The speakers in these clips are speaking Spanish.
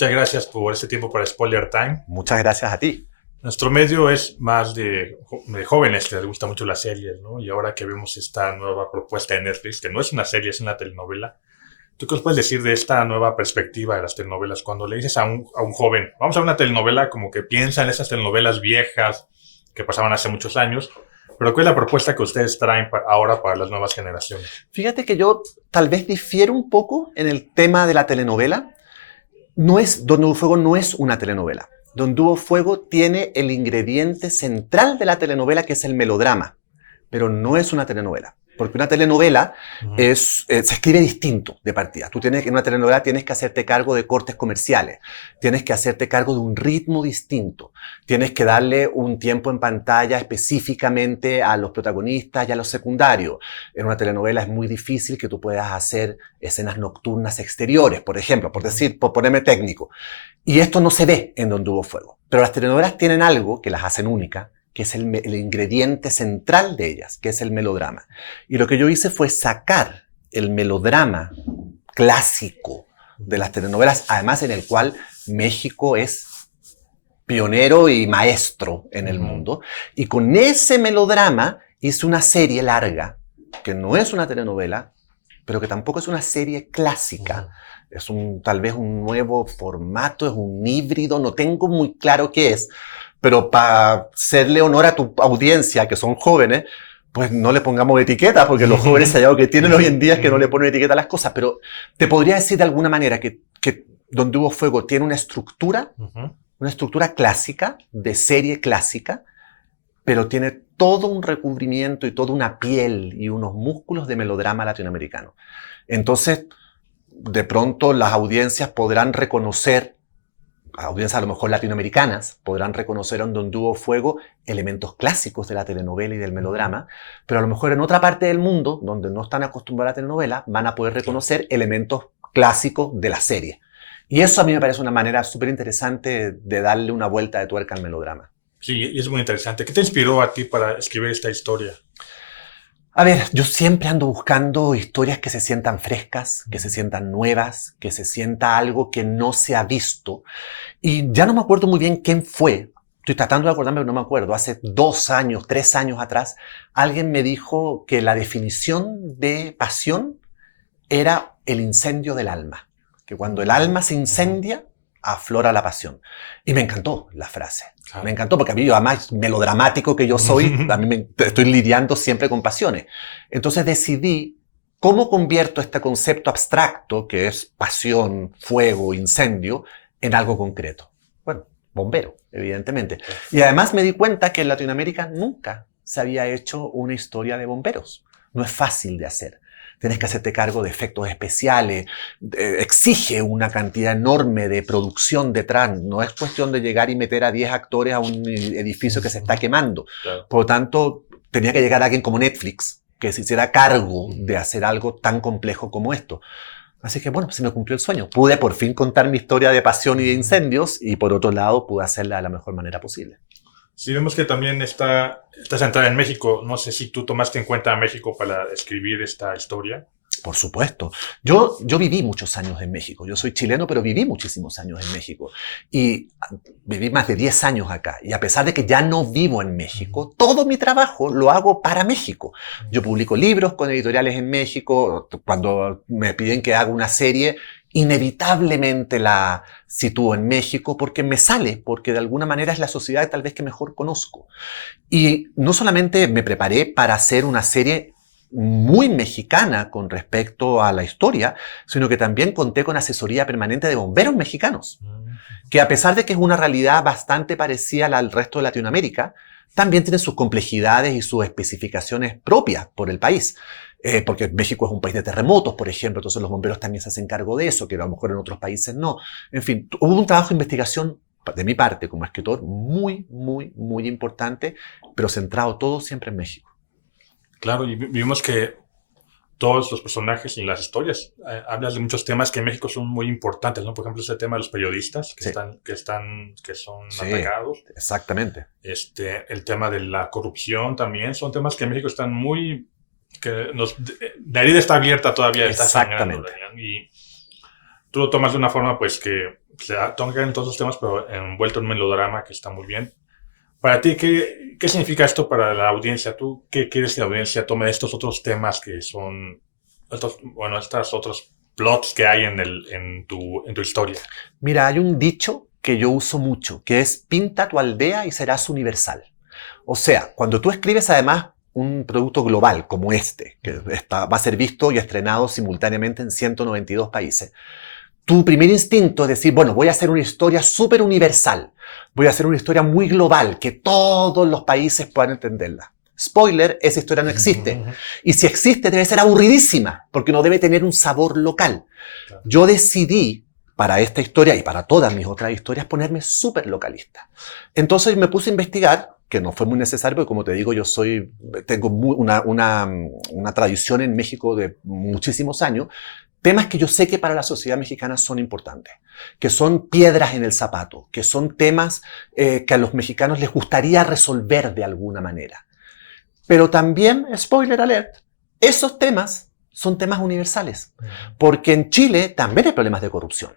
Muchas gracias por este tiempo para Spoiler Time. Muchas gracias a ti. Nuestro medio es más de jóvenes que les gusta mucho las series, ¿no? Y ahora que vemos esta nueva propuesta de Netflix, que no es una serie, es una telenovela, ¿tú qué nos puedes decir de esta nueva perspectiva de las telenovelas? Cuando le dices a un joven, vamos a ver una telenovela, como que piensa en esas telenovelas viejas que pasaban hace muchos años, pero ¿cuál es la propuesta que ustedes traen ahora para las nuevas generaciones? Fíjate que yo tal vez difiero un poco en el tema de la telenovela. Donde hubo fuego no es una telenovela. Donde hubo fuego tiene el ingrediente central de la telenovela, que es el melodrama, pero no es una telenovela. Porque una telenovela se escribe distinto de partida. En una telenovela tienes que hacerte cargo de cortes comerciales, tienes que hacerte cargo de un ritmo distinto, tienes que darle un tiempo en pantalla específicamente a los protagonistas y a los secundarios. En una telenovela es muy difícil que tú puedas hacer escenas nocturnas exteriores, por ejemplo, por ponerme técnico. Y esto no se ve en Donde hubo fuego. Pero las telenovelas tienen algo que las hacen únicas, que es el ingrediente central de ellas, que es el melodrama. Y lo que yo hice fue sacar el melodrama clásico de las telenovelas, además en el cual México es pionero y maestro en el mundo, y con ese melodrama hice una serie larga, que no es una telenovela, pero que tampoco es una serie clásica. Es tal vez un nuevo formato, es un híbrido, no tengo muy claro qué es, pero para hacerle honor a tu audiencia, que son jóvenes, pues no le pongamos etiqueta, porque los jóvenes hay algo que tienen hoy en día es que no le ponen etiqueta a las cosas. Pero te podría decir de alguna manera que Donde hubo fuego tiene una estructura clásica, de serie clásica, pero tiene todo un recubrimiento y toda una piel y unos músculos de melodrama latinoamericano. Entonces, de pronto las audiencias podrán reconocer, audiencias a lo mejor latinoamericanas, podrán reconocer en Donde hubo fuego elementos clásicos de la telenovela y del melodrama, pero a lo mejor en otra parte del mundo, donde no están acostumbrados a la telenovela, van a poder reconocer elementos clásicos de la serie. Y eso a mí me parece una manera súper interesante de darle una vuelta de tuerca al melodrama. Sí, y es muy interesante. ¿Qué te inspiró a ti para escribir esta historia? A ver, yo siempre ando buscando historias que se sientan frescas, que se sientan nuevas, que se sienta algo que no se ha visto. Y ya no me acuerdo muy bien quién fue. Estoy tratando de acordarme, pero no me acuerdo. Hace 2 años, 3 años atrás, alguien me dijo que la definición de pasión era el incendio del alma. Que cuando el alma se incendia, aflora la pasión. Y me encantó la frase. Claro. Me encantó porque a mí, además, melodramático que yo soy, a mí estoy lidiando siempre con pasiones. Entonces decidí cómo convierto este concepto abstracto, que es pasión, fuego, incendio, en algo concreto. Bueno, bombero, evidentemente. Y además me di cuenta que en Latinoamérica nunca se había hecho una historia de bomberos. No es fácil de hacer. Tienes que hacerte cargo de efectos especiales, exige una cantidad enorme de producción detrás. No es cuestión de llegar y meter a 10 actores a un edificio que se está quemando. Claro. Por lo tanto, tenía que llegar alguien como Netflix que se hiciera cargo de hacer algo tan complejo como esto. Así que bueno, se me cumplió el sueño. Pude por fin contar mi historia de pasión y de incendios y por otro lado pude hacerla de la mejor manera posible. Sí, vemos que también está centrada en México. No sé si tú tomaste en cuenta a México para escribir esta historia. Por supuesto. Yo viví muchos años en México. Yo soy chileno, pero viví muchísimos años en México. Y viví más de 10 años acá. Y a pesar de que ya no vivo en México, todo mi trabajo lo hago para México. Yo publico libros con editoriales en México. Cuando me piden que haga una serie, inevitablemente la sitúo en México porque me sale, porque de alguna manera es la sociedad tal vez que mejor conozco. Y no solamente me preparé para hacer una serie muy mexicana con respecto a la historia, sino que también conté con asesoría permanente de bomberos mexicanos, que a pesar de que es una realidad bastante parecida al resto de Latinoamérica, también tiene sus complejidades y sus especificaciones propias por el país. Porque México es un país de terremotos, por ejemplo, entonces los bomberos también se hacen cargo de eso, que a lo mejor en otros países no. En fin, hubo un trabajo de investigación de mi parte como escritor muy, muy, muy importante, pero centrado todo siempre en México. Claro, y vimos que todos los personajes y las historias hablan de muchos temas que en México son muy importantes, ¿no? Por ejemplo, ese tema de los periodistas que son atacados. Exactamente. El tema de la corrupción también son temas que en México están muy... la herida está abierta todavía, está sangrando. Y tú lo tomas de una forma pues que se tocan todos los temas, pero envuelto en un melodrama que está muy bien. Para ti, ¿qué significa esto para la audiencia? ¿Tú qué quieres que la audiencia tome estos otros temas que son, estos otros plots que hay en tu historia? Mira, hay un dicho que yo uso mucho, que es pinta tu aldea y serás universal. O sea, cuando tú escribes además un producto global como este, que va a ser visto y estrenado simultáneamente en 192 países, tu primer instinto es decir, bueno, voy a hacer una historia súper universal, voy a hacer una historia muy global, que todos los países puedan entenderla. Spoiler, esa historia no existe. Y si existe, debe ser aburridísima, porque no debe tener un sabor local. Claro. Yo decidí, para esta historia y para todas mis otras historias, ponerme súper localista. Entonces me puse a investigar, que no fue muy necesario, porque como te digo, yo tengo una tradición en México de muchísimos años, temas que yo sé que para la sociedad mexicana son importantes, que son piedras en el zapato, que son temas que a los mexicanos les gustaría resolver de alguna manera. Pero también, spoiler alert, esos temas son temas universales, porque en Chile también hay problemas de corrupción.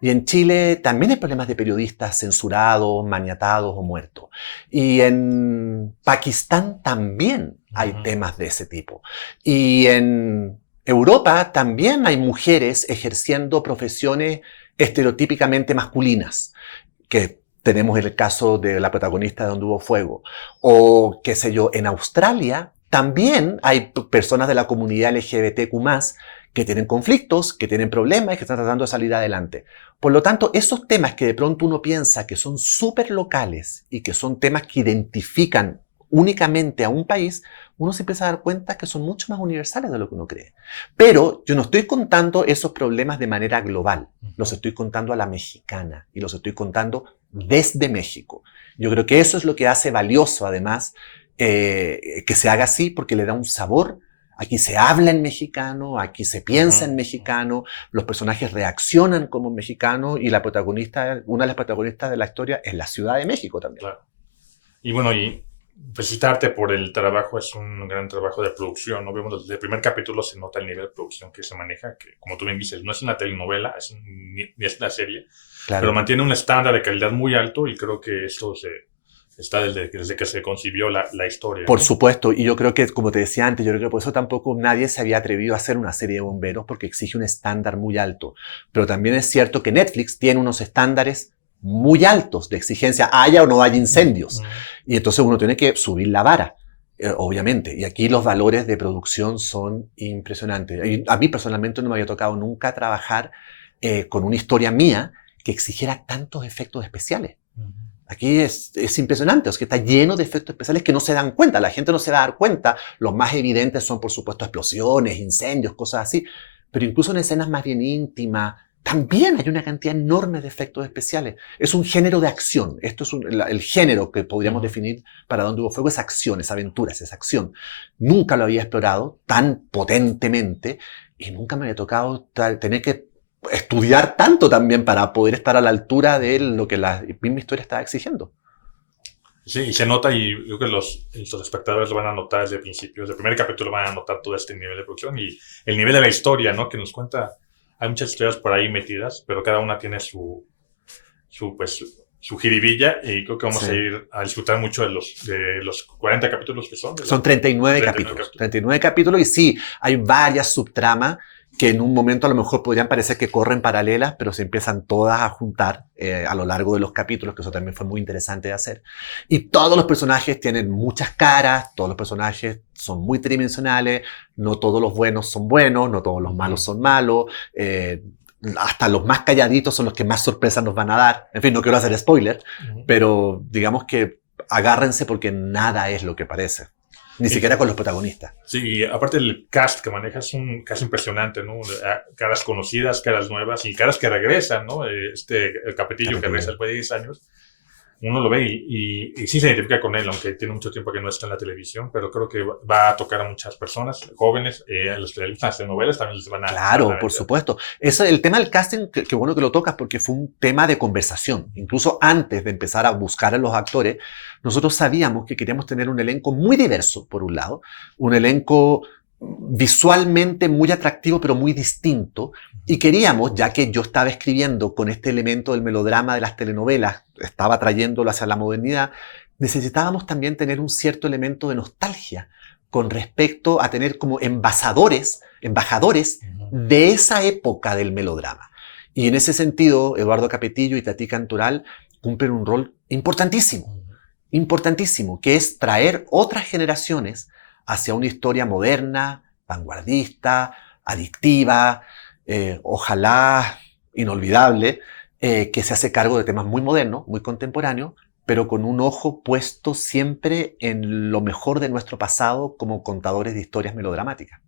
Y en Chile también hay problemas de periodistas censurados, maniatados o muertos. Y en Pakistán también hay temas de ese tipo. Y en Europa también hay mujeres ejerciendo profesiones estereotípicamente masculinas, que tenemos el caso de la protagonista de Donde hubo fuego. O, qué sé yo, en Australia también hay personas de la comunidad LGBTQ+, que tienen conflictos, que tienen problemas y que están tratando de salir adelante. Por lo tanto, esos temas que de pronto uno piensa que son súper locales y que son temas que identifican únicamente a un país, uno se empieza a dar cuenta que son mucho más universales de lo que uno cree. Pero yo no estoy contando esos problemas de manera global, los estoy contando a la mexicana y los estoy contando desde México. Yo creo que eso es lo que hace valioso, además, que se haga así, porque le da un sabor. Aquí se habla en mexicano, aquí se piensa en mexicano, los personajes reaccionan como mexicanos y la protagonista, una de las protagonistas de la historia es la Ciudad de México también. Claro. Y bueno, y felicitarte por el trabajo, es un gran trabajo de producción, ¿no? Vemos desde el primer capítulo se nota el nivel de producción que se maneja, que como tú bien dices, no es una telenovela, ni es una serie, Claro. pero mantiene un estándar de calidad muy alto y creo que esto está desde que se concibió la historia. Por ¿no? supuesto, y yo creo que, como te decía antes, yo creo que por eso tampoco nadie se había atrevido a hacer una serie de bomberos, porque exige un estándar muy alto. Pero también es cierto que Netflix tiene unos estándares muy altos de exigencia, haya o no haya incendios. Y entonces uno tiene que subir la vara, obviamente. Y aquí los valores de producción son impresionantes. Y a mí personalmente no me había tocado nunca trabajar con una historia mía que exigiera tantos efectos especiales. Aquí es impresionante, es que está lleno de efectos especiales que no se dan cuenta, la gente no se va a dar cuenta. Los más evidentes son, por supuesto, explosiones, incendios, cosas así. Pero incluso en escenas más bien íntimas, también hay una cantidad enorme de efectos especiales. Es un género de acción. Esto es el género que podríamos definir para Donde hubo fuego, es acción, es aventura, es acción. Nunca lo había explorado tan potentemente y nunca me había tocado tener que estudiar tanto también para poder estar a la altura de lo que la misma historia estaba exigiendo. Sí, y se nota, y yo creo que los espectadores lo van a notar desde el principio, desde el primer capítulo van a notar todo este nivel de producción y el nivel de la historia, ¿no? Que nos cuenta, hay muchas historias por ahí metidas, pero cada una tiene su jiribilla y creo que vamos a ir a disfrutar mucho de los 40 capítulos que son. Son 39 capítulos. 39 capítulos y sí, hay varias subtramas que en un momento a lo mejor podrían parecer que corren paralelas, pero se empiezan todas a juntar a lo largo de los capítulos, que eso también fue muy interesante de hacer. Y todos los personajes tienen muchas caras, todos los personajes son muy tridimensionales, no todos los buenos son buenos, no todos los malos son malos, hasta los más calladitos son los que más sorpresas nos van a dar. En fin, no quiero hacer spoiler, pero digamos que agárrense porque nada es lo que parece. Ni siquiera con los protagonistas. Sí, aparte el cast que maneja es un cast impresionante, ¿no? Caras conocidas, caras nuevas y caras que regresan, ¿no? El Capetillo que regresa después de 10 años. Uno lo ve y sí se identifica con él, aunque tiene mucho tiempo que no está en la televisión, pero creo que va a tocar a muchas personas, jóvenes, a los que les gustan hacer novelas también les van a... Claro, por supuesto. El tema del casting, qué bueno que lo tocas, porque fue un tema de conversación. Incluso antes de empezar a buscar a los actores, nosotros sabíamos que queríamos tener un elenco muy diverso, por un lado, un elenco visualmente muy atractivo, pero muy distinto. Y queríamos, ya que yo estaba escribiendo con este elemento del melodrama de las telenovelas, estaba trayéndolo hacia la modernidad, necesitábamos también tener un cierto elemento de nostalgia con respecto a tener como embajadores de esa época del melodrama. Y en ese sentido, Eduardo Capetillo y Tati Cantoral cumplen un rol importantísimo, que es traer otras generaciones hacia una historia moderna, vanguardista, adictiva, ojalá inolvidable, que se hace cargo de temas muy modernos, muy contemporáneos, pero con un ojo puesto siempre en lo mejor de nuestro pasado como contadores de historias melodramáticas.